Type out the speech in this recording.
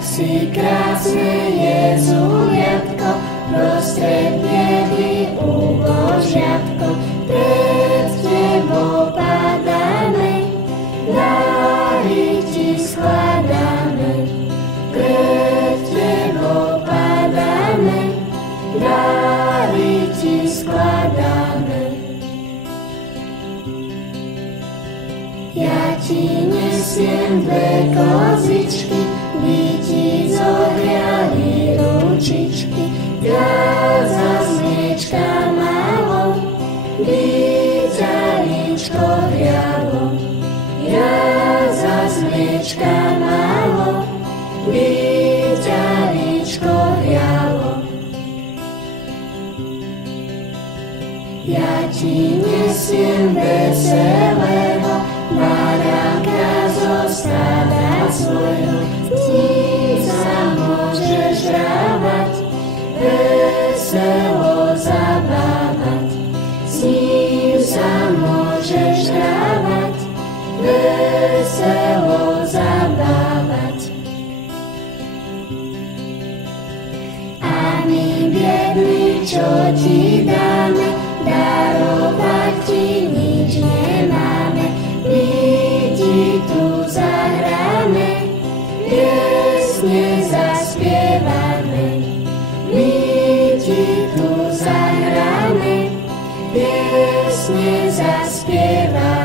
si krásne Jezuliatko, prostred biedy ubožiatko, pred tebou padáme, dary ti skladáme, pred tebou padáme, dary ti skladáme. Ja ti nesiem dve kozičky, by ti zohriali ručičky, viac za smiečka málo, by ťaričko hrialo. Viac za smiečka málo, by ťaričko hrialo. Ja ti nesiem veselého baránka zo stáda svojho, s ním sa môžeš hrávať, veselo zabávať. S ním sa môžeš hrávať, veselo zabávať. A my biední, čo ti dáme, darovať ti nič nemáme, my ti tu zahráme, piesne zaspievame. My ti tu zahráme, piesne zaspievame.